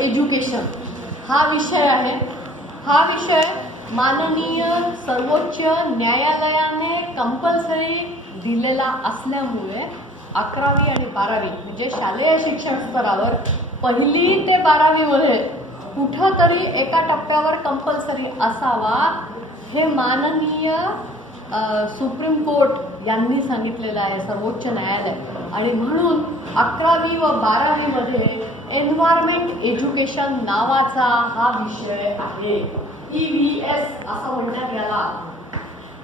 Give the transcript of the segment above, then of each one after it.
Education हा विषय आहे। हा विषय माननीय सर्वोच्च न्यायालयाने कंपल्सरी दिलेला असल्यामुळे 11वी आणि 12वी म्हणजे शालेय शिक्षण स्तरावर 1ली ते 12वी मध्ये कुठंतरी एका टप्प्यावर कंपल्सरी असावा हे माननीय सुप्रीम कोर्ट यांनी सांगितलेलं आहे, सर्वोच्च न्यायालय। आणि म्हणून 11वी व 12वी मध्ये एन्व्हायरमेंट एज्युकेशन नावाचा हा विषय आहे। EVS असं म्हणतात याला,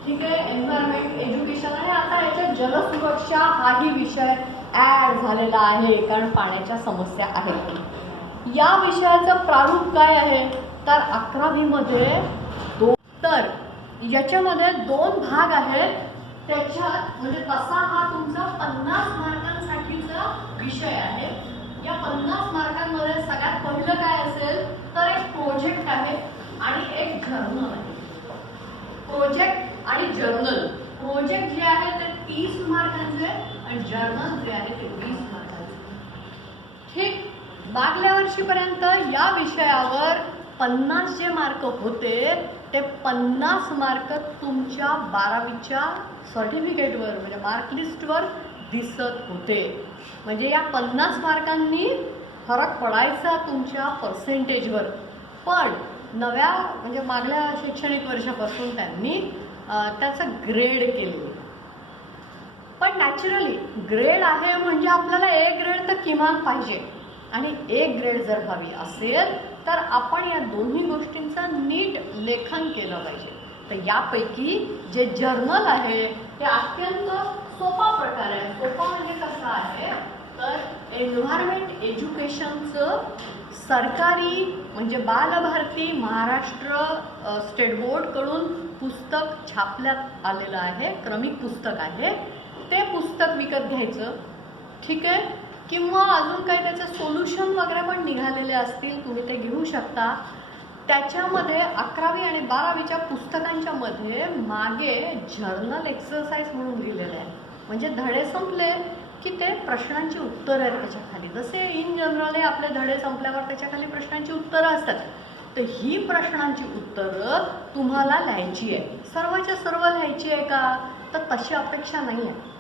ठीक आहे, एन्व्हायरमेंट एज्युकेशन आहे। आता याच्यात जलसुरक्षा हाही विषय ऍड झालेला आहे कारण पाण्याच्या समस्या आहेत। या विषयाचं प्रारूप काय आहे तर 11वी मध्ये तर याच्यामध्ये 2 भाग आहेत। त्याच्यात म्हणजे तसा हा तुमचा 50 मार्कांसाठीचा विषय आहे। या 50 मार्कांमध्ये सगळ्यात पहिलं काय असेल तर एक प्रोजेक्ट आहे आणि एक जर्नल आहे। प्रोजेक्ट आणि जर्नल, प्रोजेक्ट जे आहे ते 30 मार्कांचे आणि जर्नल जे आहे ते 20 मार्कांचे। ठीक, मागल्या वर्षीपर्यंत या विषयावर 50 जे मार्क होते ते 50 मार्क तुमच्या 12वीच्या सर्टिफिकेटवर म्हणजे मार्कलिस्टवर दिसत होते। म्हणजे या 50 मार्कांनी फरक पडायचा तुमच्या पर्सेंटेजवर। पण नव्या म्हणजे मागल्या शैक्षणिक वर्षापासून त्यांनी त्याचं ग्रेड केले। पण नॅचरली ग्रेड आहे म्हणजे आपल्याला A ग्रेड तर किमान पाहिजे आणि A ग्रेड जर हवी असेल तर आपण या दोन्ही गोष्टींचं नीट लेखन केलं पाहिजे। तर यापैकी जे जर्नल आहे ते अत्यंत सोपा प्रकार आहे। सोपा म्हणजे कसं आहे तर एन्व्हायरमेंट एज्युकेशनचं सरकारी म्हणजे बालभारती महाराष्ट्र स्टेट बोर्डकडून पुस्तक छापण्यात आलेलं आहे, क्रमिक पुस्तक आहे। ते पुस्तक विकत घ्यायचं, ठीक आहे, किंवा अजून काही त्याचं सोल्युशन वगैरे पण निघालेले असतील, तुम्ही ते घेऊ शकता। त्याच्यामध्ये 11वी आणि 12वीच्या पुस्तकांच्या मध्ये मागे जर्नल एक्सरसाइज म्हणून दिलेलं आहे। म्हणजे धडे संपले की ते प्रश्नांची उत्तरं आहेत त्याच्या खाली। जसे इन जनरल आपले धडे संपल्यावर त्याच्या खाली प्रश्नांची उत्तरं असतात, तर ही प्रश्नांची उत्तरं तुम्हाला लिहायची आहे। सर्वच्या सर्व लिहायची आहे का तर तशी अपेक्षा नाही आहे।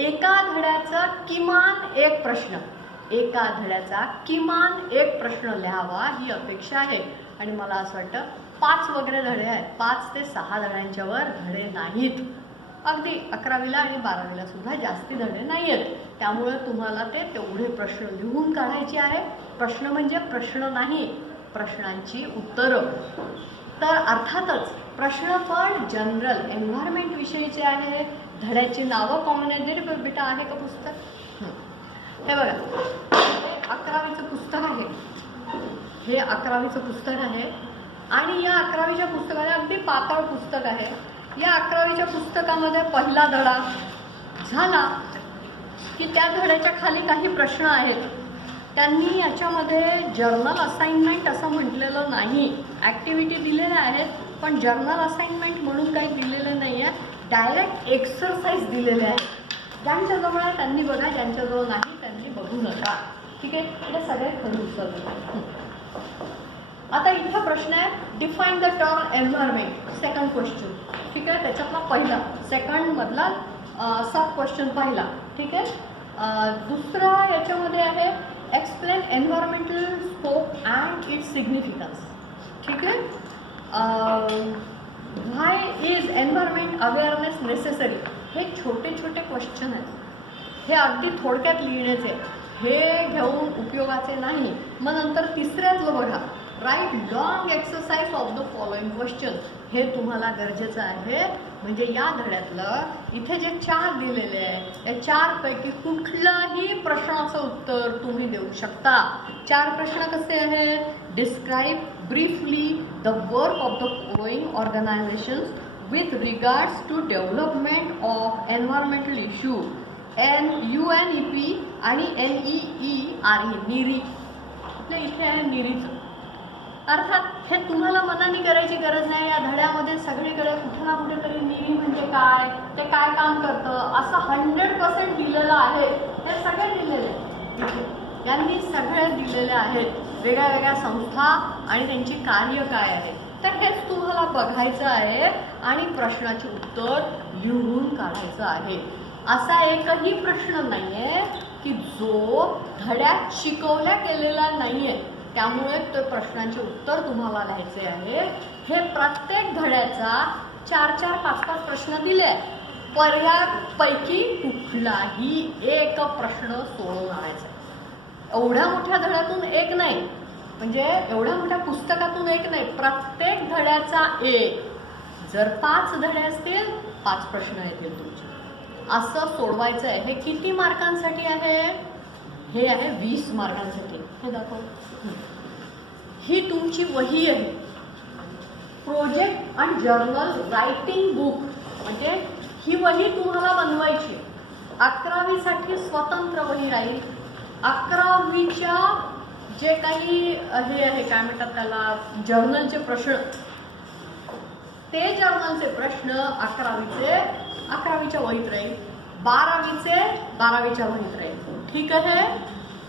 एका धड्याचा किमान एक प्रश्न, एका धड्याचा किमान एक प्रश्न लिहावा ही अपेक्षा आहे। आणि मला असं वाटतं 5 वगैरे धडे आहेत, 5 ते 6 धड्यांच्या वर धडे नाहीत। अगदी 11वीला आणि 12वीला सुद्धा जास्ती धडे नाही आहेत। त्यामुळे तुम्हाला ते तेवढे प्रश्न लिहून काढायचे आहे। प्रश्न म्हणजे प्रश्न नाही, प्रश्नांची उत्तरं। तर अर्थातच प्रश्न पण जनरल एन्व्हायरमेंट विषयीचे आहे। धड्याची नावं कॉमन आहे। दे बेटा आहे का पुस्तक? हे बघा, हे 11वीचं पुस्तक आहे, हे 11वीचं पुस्तक आहे। आणि या 11वीच्या पुस्तकाने अगदी पातळ पुस्तक आहे। या 11वीच्या पुस्तकामध्ये पहिला धडा झाला की त्या धड्याच्या खाली काही प्रश्न आहेत। त्यांनी याच्यामध्ये जर्नल असाइनमेंट असं म्हटलेलं नाही, ॲक्टिव्हिटी दिलेल्या आहेत पण जर्नल असाइनमेंट म्हणून काही दिलेलं नाही आहे, डायरेक्ट एक्सरसाइज दिलेले आहेत। ज्यांच्याजवळ आहे त्यांनी बघा, ज्यांच्याजवळ नाही त्यांनी बघू नका, ठीक आहे। हे सगळे खरं उचललं। आता इथं प्रश्न आहे define the term environment, second question, ठीक आहे। त्याच्यातला पहिला सेकंड मधला सब क्वेश्चन पहिला, ठीक आहे। दुसरा याच्यामध्ये आहे explain environmental scope and it's significance, ठीक आहे। व्हाय इज एन्व्हायरमेंट अवेअरनेस नेसेसरी, हे छोटे छोटे क्वेश्चन आहेत। हे अगदी थोडक्यात लिहिण्याचे, हे घेऊन उपयोगाचे नाही। मग नंतर तिसऱ्यातलं बघा, write long exercise of the following question, हे तुम्हाला गरजेचं आहे। म्हणजे या धड्यातलं इथे जे 4 दिलेले आहे या 4 पैकी कुठल्याही प्रश्नाचं उत्तर तुम्ही देऊ शकता। 4 प्रश्न कसे आहेत? Describe briefly the work of the following organisations with regards to development of environmental issue, UNEP आणि NEERE, निरी, आपल्या इथे आहे निरीचं। अर्थात हे तुम्हाला मनाने करायची गरज नाही। या धड्यामध्ये सगळीकडे कुठे ना कुठेतरी निरी म्हणजे काय, ते काय काम करतं असं 100% दिलेलं आहे। हे सगळे दिलेले यांनी सगळे दिलेले आहेत, वेगळ्या वेगळ्या संस्था आणि त्यांची कार्य काय आहे. तर हेच तुम्हाला बघायचं आहे आणि प्रश्नाचे उत्तर लिहून काढायचं आहे. असा एकही प्रश्न नाही आहे की जो धड्यात शिकवल्या गेलेला नाही आहे, त्यामुळे ते प्रश्नांचे उत्तर तुम्हाला लिहायचे आहे. हे प्रत्येक धड्याचा 4-4, 5-5 प्रश्न दिले आहे. पर्यायापैकी कुठलाही एक प्रश्न सोडवून आणायचा. एवढ्या मोठ्या धड्यातून एक नाही, म्हणजे एवढ्या मोठ्या पुस्तकातून एक नाही, प्रत्येक धड्याचा एक. जर 5 धडे असतील 5 प्रश्न येतील तुमचे. असं सोडवायचं आहे. हे किती मार्कांसाठी आहे? हे आहे 20 मार्कांसाठी. हे दाखव. ही तुमची वही आहे, प्रोजेक्ट आणि जर्नल रायटिंग बुक. म्हणजे ही वही तुम्हाला बनवायची. 11वीसाठी स्वतंत्र वही राहील. 11वीच्या जे काही हे आहे, काय म्हणतात त्याला, जर्नलचे प्रश्न, ते जर्नलचे प्रश्न 11वीच्या वहीत राहील. 12वीचे 12वीच्या वहीत राहील. ठीक आहे.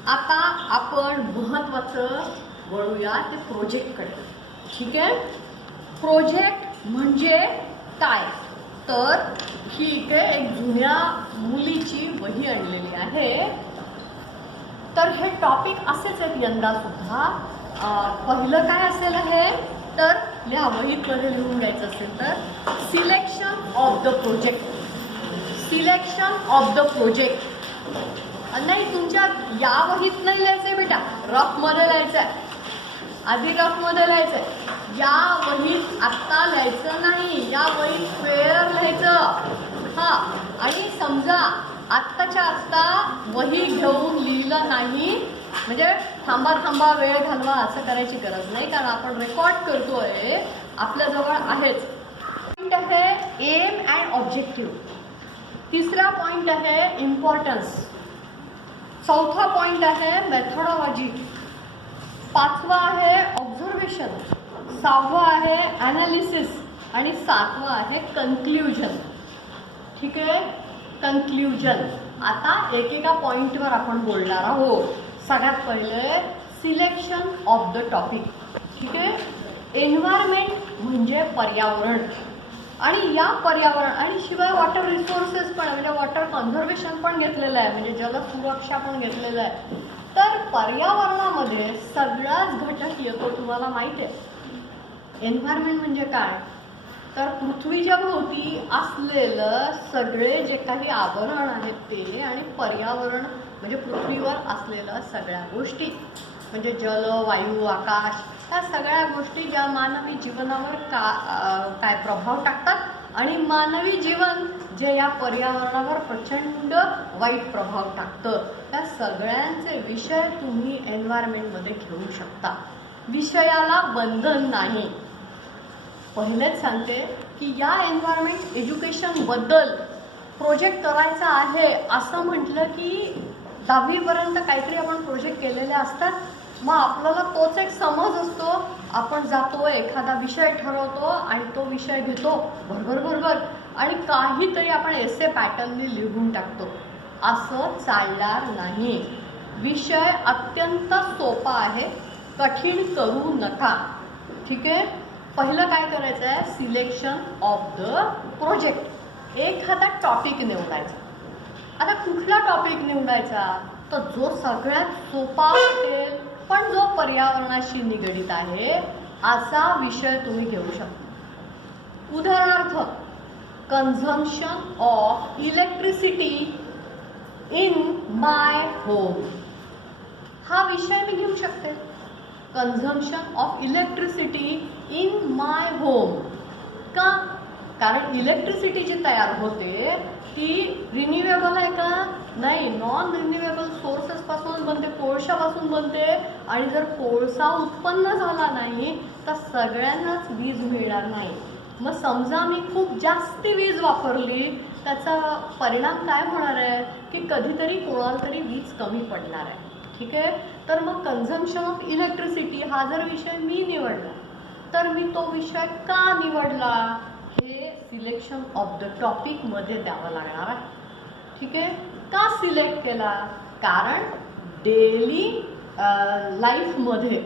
आता आपण महत्त्वाचं वळूया ते प्रोजेक्टकडे. ठीक आहे. प्रोजेक्ट म्हणजे काय? तर ही इथे एक जुन्या मुलीची वही आणलेली आहे. तर हे टॉपिक असेच आहेत यंदा सुद्धा. पहिलं काय असेल हे, तर या वहीमध्ये लिहून घ्यायचं असेल तर selection of the project. Selection of the project नाही, तुमच्या या वहीत नाही लिहायचंय बेटा, रफमध्ये लिहायचं आहे. आधी रफमध्ये लिहायचं आहे. या वहीत आत्ता लिहायचं नाही, या वहीत वेळ लिहायचं. हां, आणि समजा आत्ताच्या आत्ता वही घेऊन लिहिलं नाही म्हणजे थांबा वेळ घालवा असं करायची गरज नाही, कारण आपण रेकॉर्ड करतोय, आपल्याजवळ आहेच. पॉईंट आहे एम अँड ऑब्जेक्टिव्ह. तिसरा पॉईंट आहे इम्पॉर्टन्स. चौथा पॉईंट आहे मेथोडॉलॉजी. 5वा आहे ऑब्झर्वेशन. 6वा आहे ॲनालिसिस आणि 7वा आहे कन्क्ल्युजन. ठीक आहे. कन्क्ल्युजन. आता एकेका पॉईंटवर आपण बोलणार आहोत. सगळ्यात पहिले सिलेक्शन ऑफ द टॉपिक. ठीक आहे. एन्व्हायरमेंट म्हणजे पर्यावरण, आणि या पर्यावरण आणि शिवाय वॉटर रिसोर्सेस पण, म्हणजे वॉटर कन्झर्वेशन पण घेतलेलं आहे, म्हणजे जलसुरक्षा पण घेतलेलं आहे. तर पर्यावरणामध्ये सगळाच घटक येतो. तुम्हाला माहिती आहे एन्व्हायरमेंट म्हणजे काय? तर पृथ्वीच्या भोवती असलेलं सगळे जे काही आवरण आहेत ते, आणि पर्यावरण म्हणजे पृथ्वीवर असलेल्या सगळ्या गोष्टी, म्हणजे जल, वायू, आकाश, ह्या सगळ्या गोष्टी ज्या मानवी जीवनावर काय प्रभाव टाकतात आणि मानवी जीवन जे या पर्यावरणावर प्रचंड वाईट प्रभाव टाकतं, त्या सगळ्यांचे विषय तुम्ही एन्व्हायरमेंटमध्ये घेऊ शकता. विषयाला बंधन नाही. पहिलेच सांगते की या एन्व्हायरमेंट एज्युकेशनबद्दल प्रोजेक्ट करायचा आहे असं म्हटलं की 10वीपर्यंत काहीतरी आपण प्रोजेक्ट केलेले असतात. मग आपल्याला तोच एक समज असतो. आपण जातो, एखादा विषय ठरवतो आणि तो विषय घेतो भरभर आणि काहीतरी आपण एसे पॅटर्ननी लिहून टाकतो. असं चालणार नाही. विषय अत्यंत सोपा आहे, कठीण करू नका. ठीक आहे. पहिलं काय करायचं आहे, सिलेक्शन ऑफ द प्रोजेक्ट. एखादा टॉपिक निवडायचा. आता कुठला टॉपिक निवडायचा, तर जो सगळ्यात सोपा असेल पण जो पर्यावरणाशी निगडित आहे असा विषय तुम्ही घेऊ शकता. उदाहरणार्थ consumption of electricity in my home हा विषय मी घेऊ शकते. Consumption of electricity in my home. का? कारण इलेक्ट्रिसिटी जी तयार होते ती रिन्युएबल आहे का? नाही, नॉन रिन्युएबल सोर्सेसपासून बनते, कोळशापासून बनते. आणि जर कोळसा उत्पन्न झाला नाही तर सगळ्यांनाच वीज मिळणार नाही. मग समजा मी खूप जास्ती वीज वापरली, त्याचा परिणाम काय होणार आहे की कधीतरी कोणाला तरी वीज कमी पडणार आहे. ठीक आहे. तर मग कन्झम्पशन ऑफ इलेक्ट्रिसिटी हा जर विषय मी निवडला तर मी तो विषय का निवडला हे सिलेक्शन ऑफ द टॉपिकमध्ये द्यावं लागणार आहे. ठीक आहे. का सिलेक्ट केला? कारण डेली लाईफमध्ये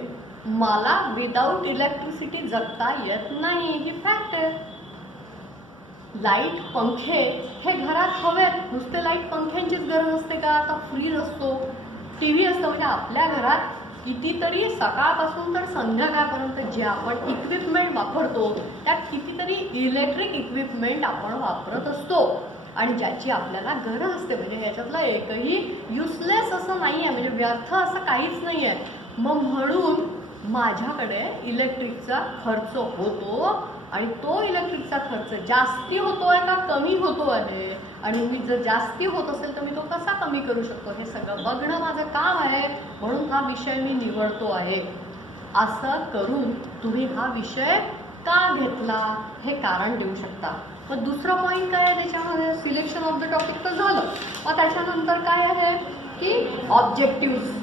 मला विदाऊट इलेक्ट्रिसिटी जगता येत नाही, ही फॅक्ट आहे. लाईट पंखे हे घरात हवेत. नुसते लाईट पंख्यांचीच गरज असते का? आता फ्रीज असतो, टी व्ही असतो. म्हणजे आपल्या घरात कितीतरी सकाळपासून तर संध्याकाळपर्यंत जे आपण इक्विपमेंट वापरतो त्यात कितीतरी इलेक्ट्रिक इक्विपमेंट आपण वापरत असतो आणि ज्याची आपल्याला गरज असते. म्हणजे याच्यातलं एकही युजलेस असं नाही आहे, म्हणजे व्यर्थ असं काहीच नाही आहे. मग म्हणून माझ्याकडे इलेक्ट्रिकचा खर्च होतो आणि तो इलेक्ट्रिकचा खर्च जास्ती होतो आहे का कमी होतो आहे, आणि मी जर जास्ती होत असेल तर मी तो कसा कमी करू शकतो हे सगळं बघणं माझं काम आहे. म्हणून हा विषय मी निवडतो आहे. असं करून तुम्ही हा विषय का घेतला हे कारण देऊ शकता. मग दुसरं पॉईंट काय आहे त्याच्यामध्ये? सिलेक्शन ऑफ द टॉपिक तर झालं. मग त्याच्यानंतर काय आहे की ऑब्जेक्टिव्ह.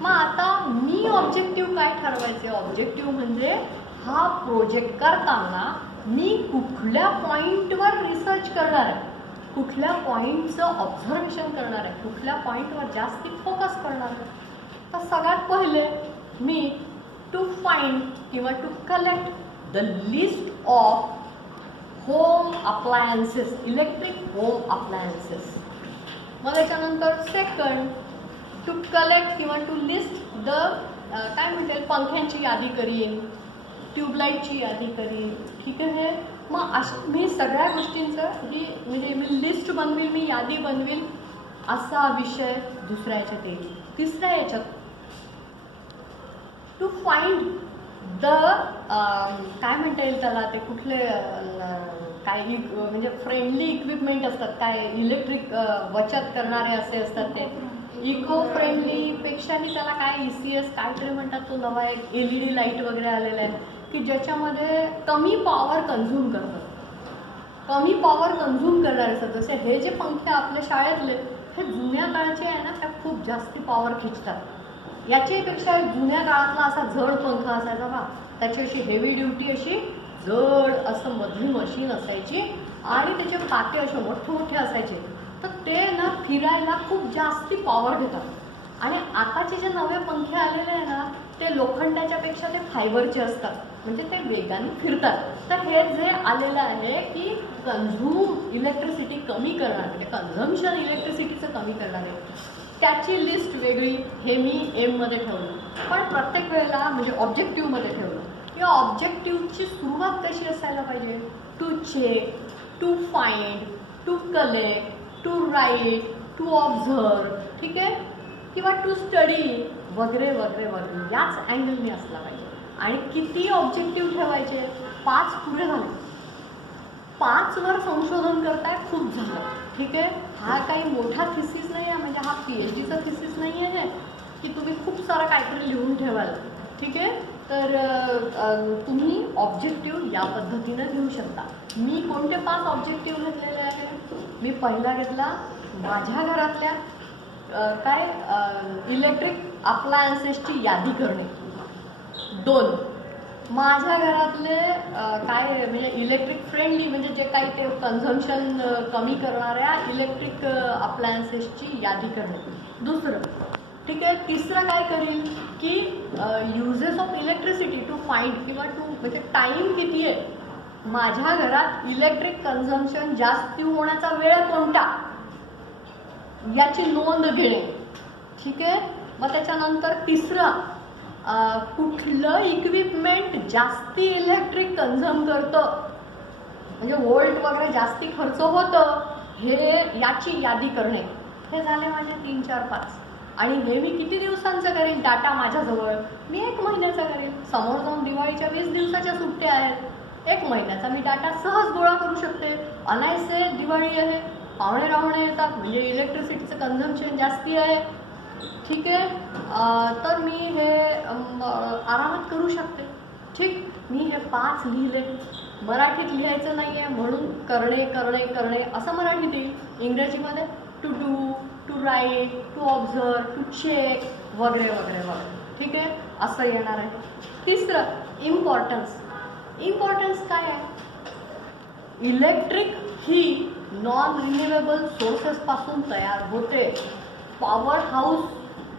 मग आता मी ऑब्जेक्टिव्ह काय ठरवायचे? ऑब्जेक्टिव्ह म्हणजे हा प्रोजेक्ट करताना मी कुठल्या पॉईंटवर रिसर्च करणार आहे, कुठल्या पॉईंटचं ऑब्झर्वेशन करणार आहे, कुठल्या पॉईंटवर जास्ती फोकस करणार आहे. तर सगळ्यात पहिले मी टू फाइंड किंवा to collect the list of home appliances, electric home appliances. मग त्याच्यानंतर सेकंड टू कलेक्ट किंवा टू लिस्ट द काय म्हणते पंख्यांची यादी करीन, ट्यूबलाईटची यादी करीन. ठीक आहे. मग मी सगळ्या गोष्टींचं ही म्हणजे मी लिस्ट बनवील, मी यादी बनवील. असा विषय दुसऱ्या याच्यात येईल. तिसऱ्या याच्यात टू फाइंड द काय म्हणता येईल त्याला, ते कुठले काय म्हणजे फ्रेंडली इक्विपमेंट असतात, काय इलेक्ट्रिक बचत करणारे असे असतात, ते इको फ्रेंडलीपेक्षाही त्याला काय ECS काहीतरी म्हणतात, तो नवा एक LED लाईट वगैरे आलेला आहे की ज्याच्यामध्ये कमी पॉवर कन्झ्युम करतात, कमी पॉवर कन्झ्युम करणारे असतात. जसे हे जे पंखे आपल्या शाळेतले हे जुन्या काळाचे आहे ना, त्या खूप जास्ती पॉवर खिचतात. याच्यापेक्षा जुन्या काळातला असा जड पंखा असायचा बा, त्याची अशी हेवी ड्युटी अशी जड असं मधली मशीन असायची आणि त्याचे पाते असे मोठे मोठे असायचे. तर ते ना फिरायला खूप जास्ती पॉवर देतात. आणि आताचे जे नवे पंखे आलेले आहे ना ते लोखंडाच्यापेक्षा ते फायबरचे असतात, म्हणजे ते वेगाने फिरतात. तर हे जे आलेलं आहे की कन्झ्युम इलेक्ट्रिसिटी कमी करणार, म्हणजे कन्झम्शन इलेक्ट्रिसिटीचं कमी करणार आहे, त्याची लिस्ट वेगळी हे मी एममध्ये ठेवलं. पण प्रत्येक वेळेला म्हणजे ऑब्जेक्टिव्हमध्ये ठेवलं. या ऑब्जेक्टिव्हची सुरुवात कशी असायला पाहिजे? To check, to find, to collect, to write, to observe, ठीक आहे, किंवा टू स्टडी वगैरे वगैरे वगैरे, याच अँगलने असला पाहिजे. आणि किती ऑब्जेक्टिव्ह ठेवायचे? 5 पुरे झाले. 5 वर संशोधन करताय खूप झालं. ठीक आहे. हा काही मोठा थिसिस नाही आहे, म्हणजे हा PhDचा थिसिस नाही आहे की तुम्ही खूप सारं काहीतरी लिहून ठेवाल. ठीक आहे. तर तुम्ही ऑब्जेक्टिव्ह या पद्धतीनं घेऊ शकता. मी कोणते 5 ऑब्जेक्टिव्ह घेतलेले आहे? मी पहिला घेतला माझ्या घरातल्या काय इलेक्ट्रिक अप्लायन्सेसची यादी करणे. 2 माझ्या घरातले काय म्हणजे इलेक्ट्रिक फ्रेंडली म्हणजे जे काही ते कन्झम्शन कमी करणाऱ्या इलेक्ट्रिक अप्लायन्सेसची यादी करणे. दुसरं. ठीक आहे. तिसरं काय करील की uses of electricity to find किंवा टू म्हणजे टाईम किती आहे, माझ्या घरात इलेक्ट्रिक कन्झम्शन जास्ती होण्याचा वेळ कोणता याची नोंद घेणे. ठीक आहे. मग त्याच्यानंतर तिसरं कुठलं इक्विपमेंट जास्ती इलेक्ट्रिक कन्झ्युम करतं म्हणजे वोल्ट वगैरे जास्ती खर्च होतं हे याची यादी करणे. हे झाले माझे 3, 4, 5. आणि हे मी किती दिवसांचं करेन? डाटा माझ्याजवळ मी 1 महिन्याचा करेन. समोर जाऊन दिवाळीच्या 20 दिवसाच्या सुट्ट्या आहेत, 1 महिन्याचा मी डाटा सहज गोळा करू शकते. अनायसे दिवाळी आहे, पाहुणे राहुणे येतात, म्हणजे इलेक्ट्रिसिटीचं कन्झम्शन जास्ती आहे. ठीक आहे. तर मी हे आरामात करू शकते. ठीक. मी हे 5 लिहिले. मराठीत लिहायचं नाही आहे म्हणून करणे करणे करणे असं मराठीत येईल. इंग्रजीमध्ये to do, to write, to observe, to check वगैरे वगैरे वगैरे. ठीक आहे. असं येणार आहे. तिसरं इम्पॉर्टन्स. इम्पॉर्टन्स काय आहे? इलेक्ट्रिक ही नॉन रिन्युएबल सोर्सेसपासून तयार होते. पॉवर हाऊस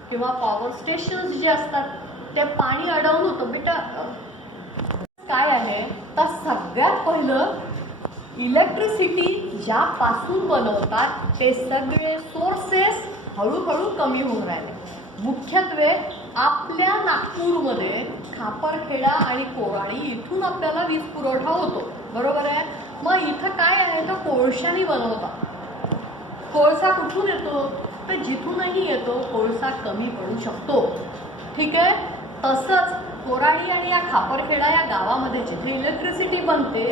किंवा पॉवर स्टेशन्स जे असतात ते पाणी अडवून होतं बेटा. काय आहे तर सगळ्यात पहिलं इलेक्ट्रिसिटी ज्यापासून बनवतात ते सगळे सोर्सेस हळूहळू कमी होऊन राहिले. मुख्यत्वे आपल्या नागपूरमध्ये खापरखेडा आणि कोराडी इथून आपल्याला वीज पुरवठा होतो, बरोबर आहे. मग इथं काय आहे तर कोळशाने बनवतात. कोळसा कुठून येतो तर जिथूनही येतो कोळसा कमी पडू शकतो, ठीक आहे. तसंच कोराडी आणि या खापरखेडा या गावामध्ये जिथे इलेक्ट्रिसिटी बनते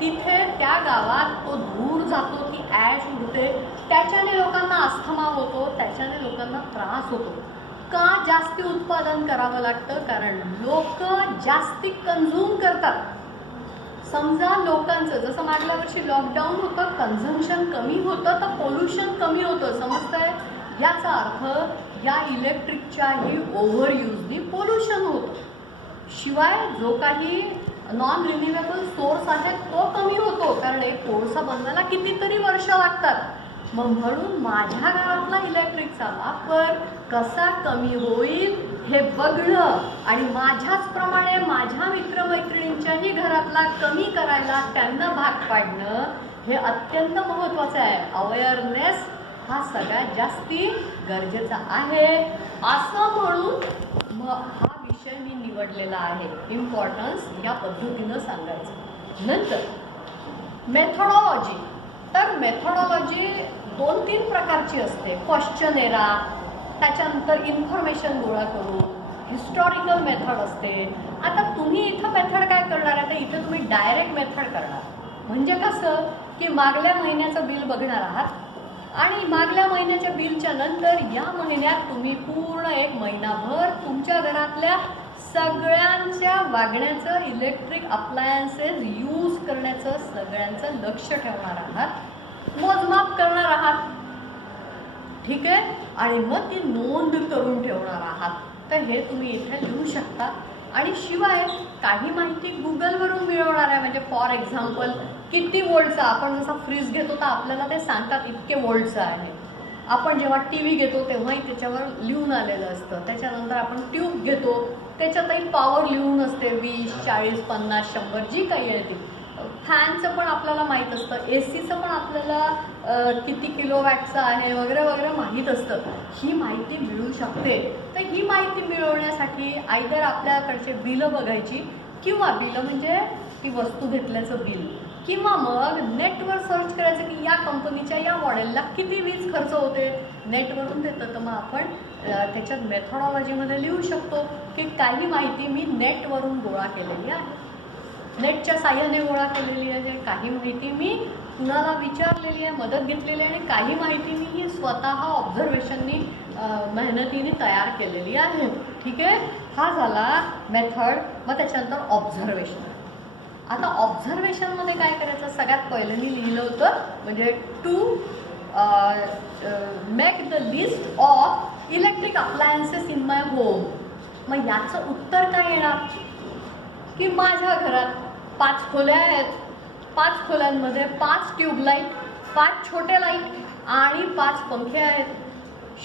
तिथे त्या गावात तो धूर जातो, ती ॲश उडते, त्याच्याने लोकांना अस्थमा होतो, त्याच्याने लोकांना त्रास होतो. का जास्ती उत्पादन करावं लागतं कारण लोक जास्ती कन्झ्युम करतात. समजा लोकांचं जसं मागल्या वर्षी लॉकडाऊन होतं, कन्झम्पशन कमी होतं तर पोल्युशन कमी होतं, समजतंय. याचा अर्थ या इलेक्ट्रिकच्याही ओव्हरयूजनी पोल्युशन होतं. शिवाय जो काही नॉन रिन्युएबल सोर्स आहे तो कमी होतो कारण एक कोळसा बनवायला कितीतरी वर्ष लागतात. मग म्हणून माझ्या घरातला इलेक्ट्रिकचा वापर कसा कमी होईल हे बघणं आणि माझ्याचप्रमाणे माझ्या मित्रमैत्रिणींच्याही घरातला कमी करायला त्यांना भाग पाडणं हे अत्यंत महत्त्वाचं आहे. अवेअरनेस हा सगळ्यात जास्ती गरजेचा आहे. असं म्हणून मग हा विषय मी निवडलेला आहे. इम्पॉर्टन्स या पद्धतीनं सांगायचं. नंतर मेथोडॉलॉजी. तर मेथोडॉलॉजी 2-3 प्रकारची असते. क्वेश्चनेरा, त्याच्यानंतर इन्फॉर्मेशन गोळा करून, हिस्टॉरिकल मेथड असते. आता तुम्ही इथं मेथड काय करणार आहे तर इथं तुम्ही डायरेक्ट मेथड करणार. म्हणजे कसं की मागल्या महिन्याचं बिल बघणार आहात आणि मागल्या महिन्याच्या बिलच्या नंतर या महिन्यात तुम्ही पूर्ण एक महिनाभर तुमच्या घरातल्या सगळ्यांच्या वागण्याचं, इलेक्ट्रिक अप्लायन्सेस यूज करण्याचं सगळ्यांचं लक्ष ठेवणार आहात, मोजमाप करणार आहात, ठीक आहे. आणि मग ती नोंद करून ठेवणार आहात. तर हे तुम्ही इथे लिहू शकता. आणि शिवाय काही माहिती गुगलवरून मिळवणार आहे. म्हणजे फॉर एक्झाम्पल किती वोल्टचा, आपण जसा फ्रीज घेतो तर आपल्याला ते सांगतात इतके वोल्टचं आहे. आपण जेव्हा टी व्ही घेतो तेव्हाही त्याच्यावर लिहून आलेलं असतं. त्याच्यानंतर आपण ट्यूब घेतो त्याच्यातही पॉवर लिहून असते, 20, 40, 50, 100 जी काही आहे ती. फॅनचं पण आपल्याला माहीत असतं, AC-चं पण आपल्याला किती किलोवॅटचं आहे वगैरे वगैरे माहीत असतं. ही माहिती मिळू शकते. तर ही माहिती मिळवण्यासाठी आयदर आपल्याकडचे बिलं बघायची किंवा बिलं म्हणजे ती वस्तू घेतल्याचं बिल, किंवा मग नेटवर सर्च करायचं की या कंपनीच्या या मॉडेलला किती वीज खर्च होते. नेटवरून देतं तर मग आपण त्याच्यात मेथोडॉलॉजीमध्ये लिहू शकतो की काही माहिती मी नेटवरून गोळा केलेली आहे, नेटच्या साह्याने गोळा केलेली आहे. काही माहिती मी कुणाला विचारलेली आहे, मदत घेतलेली आहे आणि काही माहिती मी ही स्वतः ऑब्झर्वेशननी मेहनतीने तयार केलेली आहे, ठीक आहे. हा झाला मेथड. मग त्याच्यानंतर ऑब्झर्वेशन. आता ऑब्झर्वेशनमध्ये काय करायचं, सगळ्यात पहिलं मी लिहिलं होतं म्हणजे to make the list of electric appliances in my home. मग याचं उत्तर काय येणार की माझ्या घरात 5 खोल्या आहेत, 5 खोल्यांमध्ये 5 ट्यूबलाईट, 5 छोटे लाईट आणि 5 पंखे आहेत.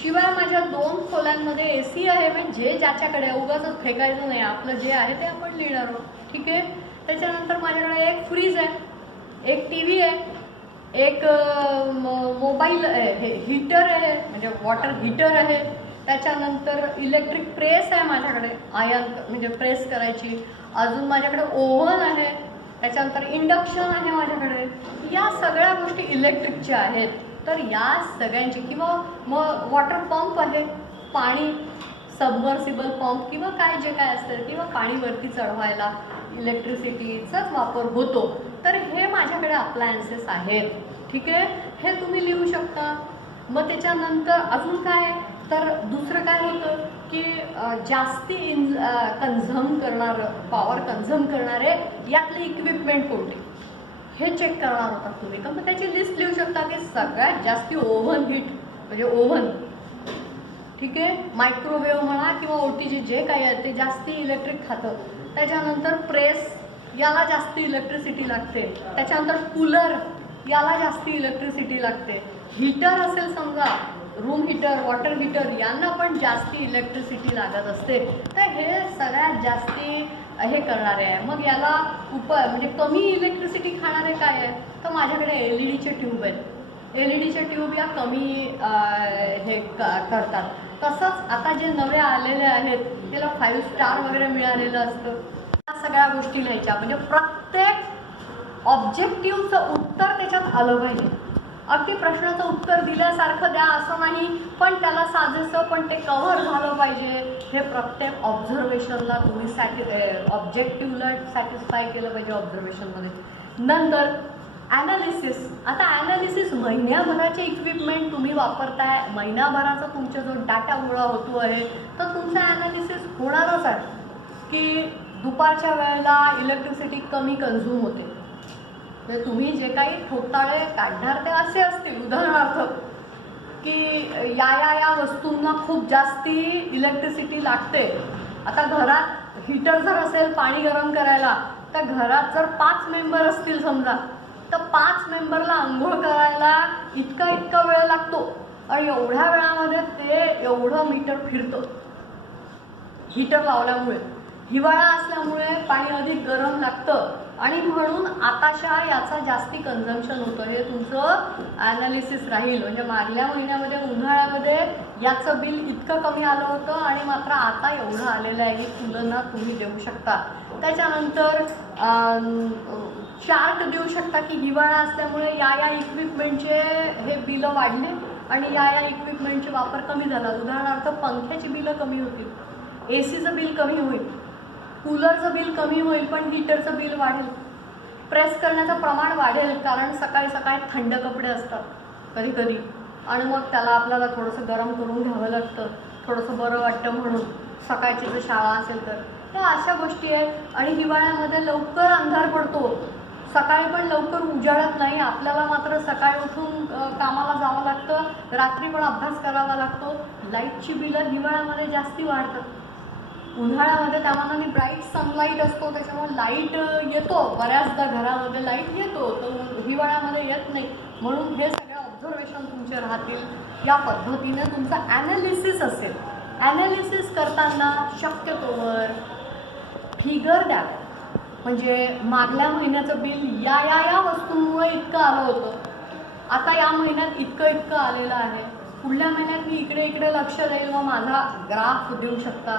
शिवाय माझ्या 2 खोल्यांमध्ये AC आहे. म्हणजे ज्याच्याकडे उगाच फेकायचं नाही, आपलं जे आहे ते आपण लिहिणार आहोत, ठीक आहे. त्याच्यानंतर माझ्याकडे एक फ्रीज आहे, एक TV आहे, एक मोबाईल हीटर आहे म्हणजे वॉटर हीटर आहे. त्याच्यानंतर इलेक्ट्रिक प्रेस आहे माझ्याकडे, आयर्न म्हणजे प्रेस करायची. अजून माझ्याकडे ओव्हन आहे. त्याच्यानंतर इंडक्शन आहे माझ्याकडे. या सगळ्या गोष्टी इलेक्ट्रिकच्या आहेत. तर या सगळ्यांची, किंवा मग वॉटर पंप आहे, पाणी सबमर्सिबल पंप किंवा काय जे काय असतं, किंवा पाणी वरती चढवायला इलेक्ट्रिसिटीचाच वापर होतो. तर हे माझ्याकडे अप्लायन्सेस आहेत, ठीक आहे. हे तुम्ही लिहू शकता. मग त्याच्यानंतर अजून काय तर दुसरं काय होतं की जास्ती कन्झ्युम करणारं, पॉवर कन्झ्युम करणारे यातले इक्विपमेंट कोणते हे चेक करणार होता तुम्ही. का मग त्याची लिस्ट लिहू शकता की सगळ्यात जास्ती ओव्हन हीट म्हणजे ओव्हन, ठीक आहे. मायक्रोवेव्ह म्हणा किंवा OTG जे काही आहे ते जास्ती इलेक्ट्रिक खातं. त्याच्यानंतर प्रेस, याला जास्ती इलेक्ट्रिसिटी लागते. त्याच्यानंतर कूलर, याला जास्ती इलेक्ट्रिसिटी लागते. हीटर असेल समजा रूम हीटर, वॉटर हीटर यांना पण जास्ती इलेक्ट्रिसिटी लागत असते. तर हे सगळ्यात जास्ती हे करणारे आहे. मग याला म्हणजे कमी इलेक्ट्रिसिटी खाणारे काय आहे, तर माझ्याकडे LED चे ट्यूब आहेत. LED चे ट्यूब या कमी हे करतात. तसंच आता जे नवे आलेले आहेत त्याला 5 स्टार वगैरे मिळालेलं असतं. या सगळ्या गोष्टी लिहायच्या, म्हणजे प्रत्येक ऑब्जेक्टिव्हचं उत्तर त्याच्यात आलं पाहिजे. अगदी प्रश्नाचं उत्तर दिल्यासारखं द्या असं नाही, पण त्याला साजेसं पण ते कव्हर झालं पाहिजे. हे प्रत्येक ऑब्झर्वेशनला तुम्ही ऑब्जेक्टिव्हला सॅटिस्फाय केलं पाहिजे ऑब्झर्वेशनमध्ये. नंतर ॲनालिसिस. आता ॲनालिसिस महिन्याभराचे इक्विपमेंट तुम्ही वापरताय, महिनाभराचा तुमचा जो डाटा गोळा होतो आहे, तर तुमचा ॲनालिसिस होणारच आहे की दुपारच्या वेळेला इलेक्ट्रिसिटी कमी कन्झ्युम होते. तर तुम्ही जे काही ठोकताळे काढणार ते असे असतील, उदाहरणार्थ की या वस्तूंना खूप जास्ती इलेक्ट्रिसिटी लागते. आता घरात हीटर जर असेल पाणी गरम करायला, तर घरात जर 5 मेंबर असतील समजा, तर 5 मेंबरला आंघोळ करायला इतका वेळ लागतो आणि एवढ्या वेळामध्ये ते एवढं मीटर फिरतं हीटर लावल्यामुळे. हिवाळा असल्यामुळे पाणी अधिक गरम लागतं आणि म्हणून आताशा याचा जास्ती कन्झम्पशन होतं. हे तुमचं ॲनालिसिस राहील. म्हणजे मागल्या महिन्यामध्ये उन्हाळ्यामध्ये याचं बिल इतकं कमी आलं होतं आणि मात्र आता एवढं आलेलं आहे, ही तुलना तुम्ही देऊ शकता. त्याच्यानंतर चार्ट देऊ शकता की हिवाळा असल्यामुळे या इक्विपमेंटचे हे बिलं वाढले आणि या इक्विपमेंटचे वापर कमी झाला. उदाहरणार्थ पंख्याची बिलं कमी होतील, ACचं बिल कमी होईल, कूलरचं बिल कमी होईल, पण हीटरचं बिल वाढेल. प्रेस करण्याचं प्रमाण वाढेल, कारण सकाळी सकाळी थंड कपडे असतात कधी कधी आणि मग त्याला आपल्याला थोडंसं गरम करून घ्यावं लागतं, थोडंसं बरं वाटतं म्हणून, सकाळची जर शाळा असेल तर. त्या अशा गोष्टी आहेत. आणि हिवाळ्यामध्ये लवकर अंधार पडतो, सकाळी पण लवकर उजाडत नाही. आपल्याला मात्र सकाळी उठून कामाला जावं लागतं, रात्री पण अभ्यास करावा लागतो. लाईटची बिलं हिवाळ्यामध्ये जास्ती वाढतात. उन्हाळ्यामध्ये त्यामानाने ब्राईट सनलाईट असतो, त्याच्यामुळे लाईट येतो, बऱ्याचदा घरामध्ये लाईट येतो, तर हिवाळ्यामध्ये येत नाही. म्हणून हे सगळे ऑब्झर्वेशन तुमचे राहतील. या पद्धतीने तुमचं ॲनालिसिस असेल. ॲनालिसिस करताना शक्यतोवर फिगर द्यावे. म्हणजे मागल्या महिन्याचं बिल या वस्तूंमुळे इतकं आलं होतं, आता या महिन्यात इतकं आलेलं आहे, पुढल्या महिन्यात मी इकडे लक्ष देईल. मग माझा ग्राफ देऊ शकता,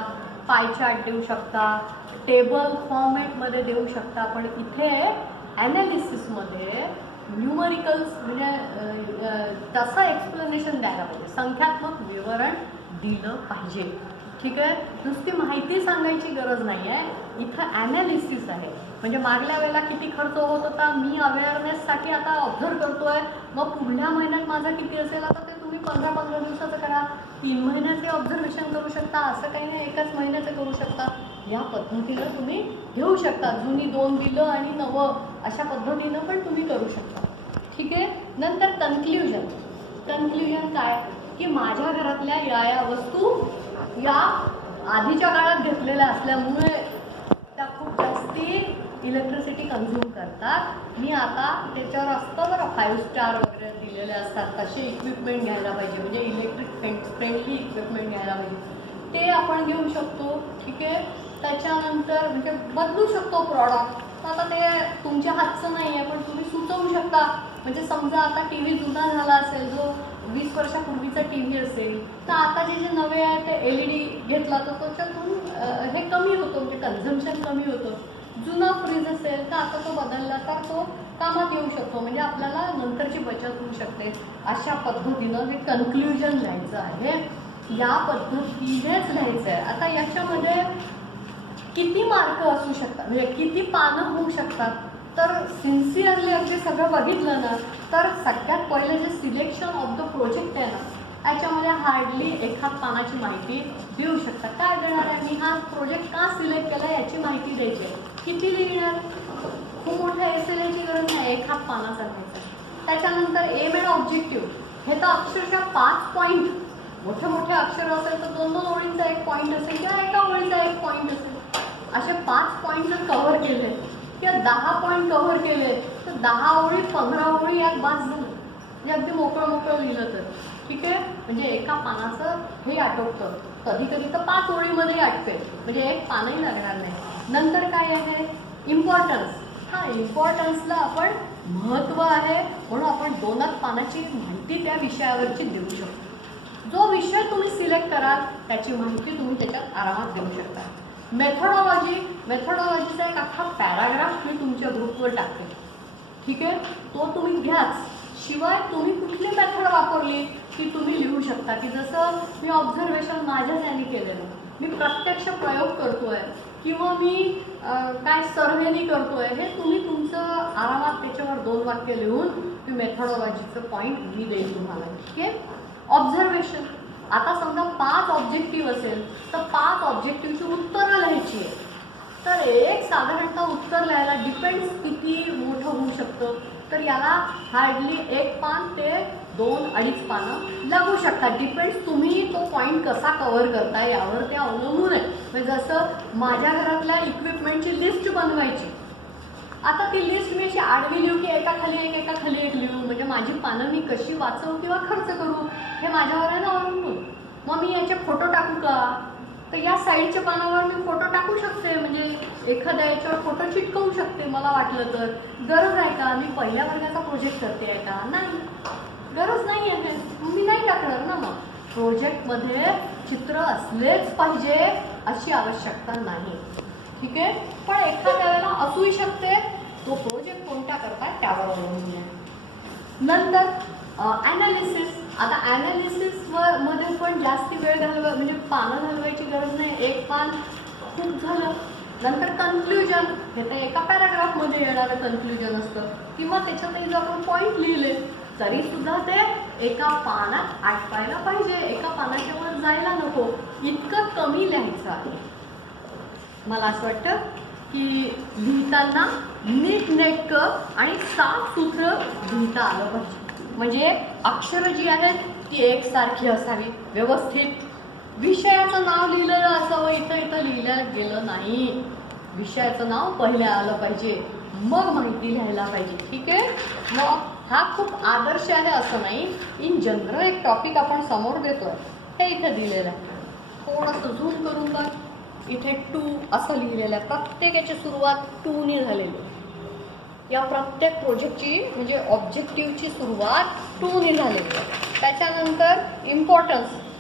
पाय चार्ट देऊ शकता, टेबल फॉर्मॅटमध्ये देऊ शकता. पण इथे ॲनालिसिसमध्ये न्यूमरिकल्स म्हणजे तसं एक्सप्लेनेशन द्यायला पाहिजे, संख्यात्मक विवरण दिलं पाहिजे. ठीक आहे, नुसती माहिती सांगायची गरज नाही आहे, इथं ॲनालिसिस आहे. म्हणजे मागल्या वेळेला किती खर्च होत होता, मी अवेअरनेससाठी आता ऑब्झर्व करतो आहे, मग पुढल्या महिन्यात माझा किती असेल, आता ते तुम्ही 15-15 दिवसाचं करा, 3 महिन्याचे ऑब्झर्वेशन करू शकता, असं काही नाही 1च महिन्याचं करू शकता. या पद्धतीनं तुम्ही घेऊ शकता. जुनी 2 बिलं आणि नवं अशा पद्धतीनं पण तुम्ही करू शकता. ठीक आहे. नंतर कन्क्ल्युजन काय की माझ्या घरातल्या या वस्तू या आधीच्या काळात घेतलेल्या असल्यामुळे त्या खूप जास्ती इलेक्ट्रिसिटी कन्झ्युम करतात. मी आता त्याच्यावर असतं बरं 5 स्टार वगैरे दिलेले असतात, तसे इक्विपमेंट घ्यायला पाहिजे, म्हणजे इलेक्ट्रिक फ्रेंडली इक्विपमेंट घ्यायला पाहिजे. ते आपण घेऊ शकतो. ठीक आहे. त्याच्यानंतर म्हणजे बदलू शकतो प्रॉडक्ट. आता ते तुमच्या हातचं नाही आहे, पण तुम्ही सुचवू शकता. म्हणजे समजा आता TV जुना झाला असेल, जो 20 वर्षापूर्वीचा TV असेल, तर आता जे नवे आहे ते LED घेतला तर त्याच्यातून हे कमी होतं, म्हणजे कन्झम्पशन कमी होतं. जुना फ्रीज असेल तर आता तो बदलला तर तो कामात येऊ शकतो, म्हणजे आपल्याला नंतरची बचत होऊ शकते. अशा पद्धतीनं हे कन्क्ल्युजन लिहायचं आहे. या पद्धतीनेच लिहायचं आहे. आता याच्यामध्ये किती मार्क असू शकतात, म्हणजे किती पानं होऊ शकतात, तर सिन्सिअरली अगदी सगळं बघितलं ना, तर सगळ्यात पहिलं जे सिलेक्शन ऑफ द प्रोजेक्ट आहे ना, याच्यामध्ये हार्डली 1 पानाची माहिती देऊ शकता. काय देणार आहे, मी हा प्रोजेक्ट का सिलेक्ट केला याची माहिती द्यायची आहे. किती लिहिणार, खूप मोठ्या एसएलची गरज नाही, 1 पानाचा घ्यायचा. त्याच्यानंतर एम अँड ऑब्जेक्टिव्ह, हे तर अक्षरशः 5 पॉईंट, मोठे अक्षर असेल तर 2-2 ओळींचा 1 पॉईंट असेल किंवा 1 ओळीचा 1 पॉईंट असेल. असे 5 पॉईंट जर कव्हर केले किंवा 10 पॉईंट कव्हर केले तर 10 ओळी 15 ओळी यात बास झालं. म्हणजे अगदी मोकळं लिहिलं तर ठीक आहे, म्हणजे एका पानाचं हे आटोपतं, कधी कधी तर 5 ओळीमध्ये आटते, म्हणजे एक पानही लागणार नाही. नंतर काय आहे, इम्पॉर्टन्स. हा इम्पॉर्टन्सला आपण महत्त्व आहे म्हणून आपण 2च पानाची माहिती त्या विषयावरची देऊ शकतो. जो विषय तुम्ही सिलेक्ट कराल त्याची माहिती तुम्ही त्याच्यात आरामात देऊ शकता. मेथोडॉलॉजीचा एक अख्खा पॅराग्राफ मी तुमच्या ग्रुपवर टाकते, ठीक आहे, तो तुम्ही घ्याच. शिवाय तुम्ही कुठली मेथड वापरली की तुम्ही लिहू शकता, की जसं मी ऑब्झर्वेशन माझ्याच याने केलेलं, मी प्रत्यक्ष प्रयोग करतोय किंवा मी काय सर्व्हेनी करतोय, हे तुम्ही तुमचं आरामात त्याच्यावर 2 वाक्य लिहून मी मेथोडॉलॉजीचं पॉईंट मी देईन तुम्हाला. ठीक आहे. ऑब्झर्वेशन, आता समजा 5 ऑब्जेक्टिव्ह असेल तर 5 ऑब्जेक्टिव्हची उत्तरं लिहायची आहे. तर एक साधारणतः उत्तर लिहायला डिपेंड्स किती मोठं होऊ शकतं, तर याला हार्डली 1 पान ते 2-2.5 पानं लागू शकतात. डिपेंड्स तुम्ही तो पॉईंट कसा कव्हर करताय यावर ते अवलंबून आहे. म्हणजे जसं माझ्या घरातल्या इक्विपमेंटची लिस्ट बनवायची, आता ती लिस्ट मी अशी आडवी लिहू की एकाखाली एक लिहू, म्हणजे माझी पानं मी कशी वाचवू किंवा खर्च करू हे माझ्यावर आहे ना अवलंबून. मग मी याचे फोटो टाकू का, तर या साईडच्या पानावर मी फोटो टाकू शकते, म्हणजे एखाद्या याच्यावर फोटो चिटकवू शकते मला वाटलं तर. गरज आहे का, मी पहिल्या वर्गाचा प्रोजेक्ट करते आहे का, नाही, गरज नाही आहे, मी नाही टाकणार ना. मग प्रोजेक्टमध्ये चित्र असलेच पाहिजे अशी आवश्यकता नाही. ठीक आहे, पण एखाद्या वेळेला असूही शकते, तो प्रोजेक्ट कोणत्या करताय त्यावर अवलंबून आहे. नंतर ॲनालिसिस. आता ॲनालिसिसवर मध्ये पण जास्ती वेळ म्हणजे पानं घालवायची गरज नाही, 1 पान खूप झालं. नंतर कन्क्ल्युजन, हे तर एका पॅराग्राफमध्ये येणारं कन्क्ल्युजन असतं, किंवा त्याच्यातही जर आपण पॉईंट लिहिले तरी सुद्धा ते एका पानात आटवायला पाहिजे, एका पानाच्या वर जायला नको, इतकं कमी लिहायचं आहे. मला असं वाटतं की लिहिताना नीटनेटकं आणि साफसुथरं लिहिता आलं पाहिजे, म्हणजे अक्षरं जी आहेत ती एकसारखी असावी, व्यवस्थित. विषयाचं नाव लिहिलेलं असावं, इथं लिहिलं गेलं नाही. विषयाचं नाव पहिले आलं पाहिजे, मग माहिती लिहायला पाहिजे. ठीक आहे. मग हा खूप आदर्श आहे असं नाही, इन जनरल एक टॉपिक आपण समोर देतोय, हे इथे दिलेलं आहे. थोडंसं झूम करून बघ, इथे 2 असं लिहिलेलं आहे, प्रत्येकाची सुरुवात 2 ने झालेली आहे. या प्रत्येक प्रोजेक्टची म्हणजे ऑब्जेक्टिव्हची सुरुवात 2 ने झालेली आहे. त्याच्यानंतर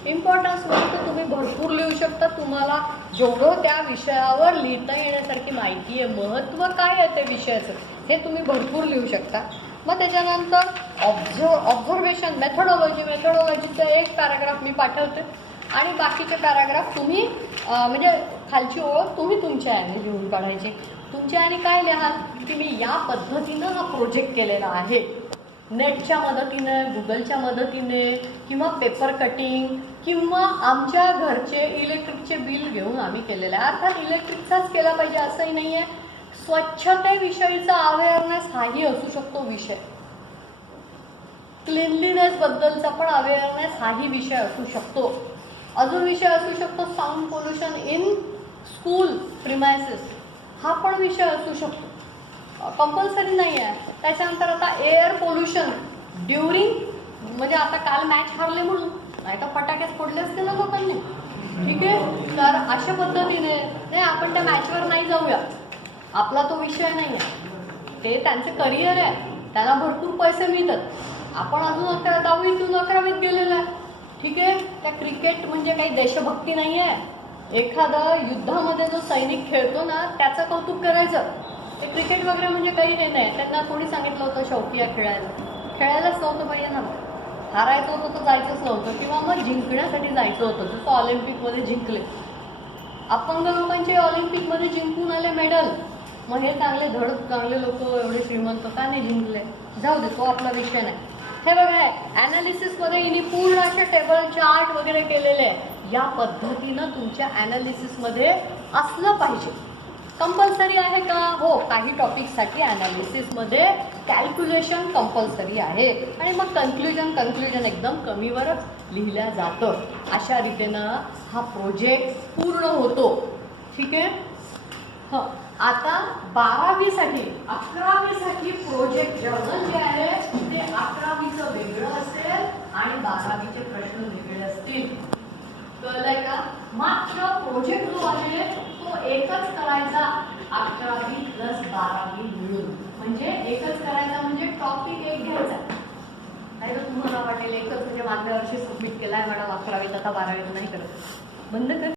इम्पॉर्टन्समध्ये तुम्ही भरपूर लिहू शकता, तुम्हाला जेवढं त्या विषयावर लिहिता येण्यासारखी माहिती आहे, महत्त्व काय आहे त्या विषयाचं, हे तुम्ही भरपूर लिहू शकता. मग त्याच्यानंतर ऑब्झर्वेशन, मेथोडॉलॉजीचं एक पॅराग्राफ मी पाठवते आणि बाकीचे पॅराग्राफ तुम्ही म्हणजे खालची ओळख तुम्ही तुमच्या याने लिहून काढायची. तुमच्या याने काय लिहाल की मी या पद्धतीनं हा प्रोजेक्ट केलेला आहे, नेटच्या मदतीने, गुगलच्या मदतीने, किंवा पेपर कटिंग, किंवा आमच्या घरचे इलेक्ट्रिकचे बिल घेऊन आम्ही केलेलं आहे. अर्थात इलेक्ट्रिकचाच केला पाहिजे असंही नाही आहे, स्वच्छतेविषयीचा अवेअरनेस हाही असू शकतो विषय, क्लिनलीनेसबद्दलचा पण अवेअरनेस हाही विषय असू शकतो. अजून विषय असू शकतो sound pollution in school premises, हा पण विषय असू शकतो, कंपल्सरी नाही आहे. त्याच्यानंतर आता एअर पोल्युशन ड्युरिंग, म्हणजे आता काल मॅच हारले म्हणून, नाही तर फटाकेच फोडले असते ना लोकांनी. ठीक आहे, तर अशा पद्धतीने नाही, आपण त्या मॅचवर नाही जाऊया, आपला तो विषय नाही आहे, ते त्यांचं करिअर आहे, त्यांना भरपूर पैसे मिळतात. आपण अजून 10वीतून 11वीत गेलेलो आहे. ठीक आहे, त्या क्रिकेट म्हणजे काही देशभक्ती नाही आहे. एखादा युद्धामध्ये जो सैनिक खेळतो ना त्याचं कौतुक करायचं, ते क्रिकेट वगैरे म्हणजे काही हे नाही. त्यांना कोणी सांगितलं होतं शौकिया खेळायलाच नव्हतं पाहिजे ना, हारायचं होतं तर जायचंच नव्हतं, किंवा मग जिंकण्यासाठी जायचं होतं. जसं ऑलिम्पिकमध्ये जिंकले अपंग लोकांचे, ऑलिम्पिकमध्ये जिंकून आले मेडल, मग हे चांगले लोक एवढे श्रीमंत का नाही जिंकले, जाऊ दे, तो आपला विषय नाही. हे बघा, ॲनालिसिसमध्ये हिने पूर्ण असे टेबल चार्ट वगैरे केलेले आहे. या पद्धतीनं तुमच्या ॲनालिसिसमध्ये असलं पाहिजे. कंपल्सरी आहे का, हो, काही टॉपिकसाठी ॲनालिसिसमध्ये कॅल्क्युलेशन कंपल्सरी आहे, आणि मग कन्क्ल्युजन एकदम कमीवरच लिहिल्या जातं. अशा रीतीनं हा प्रोजेक्ट पूर्ण होतो. ठीक आहे. हं, आता 12वीसाठी 11वीसाठी प्रोजेक्ट जर्नल जे आहे ते 11वीचं वेगळं असेल आणि 12वीचे प्रश्न वेगळे असतील. कळलंय का? मात्र प्रोजेक्ट जो आहे तो एकच करायचा 11वी प्लस 12वी मिळून. म्हणजे एकच करायचा म्हणजे टॉपिक एक घ्यायचा. नाही तर तुम्हाला वाटेल एकच म्हणजे मागल्या वर्षी सबमिट केलाय मॅडम 11वीत, आता 12वीत नाही करत. बंद कर.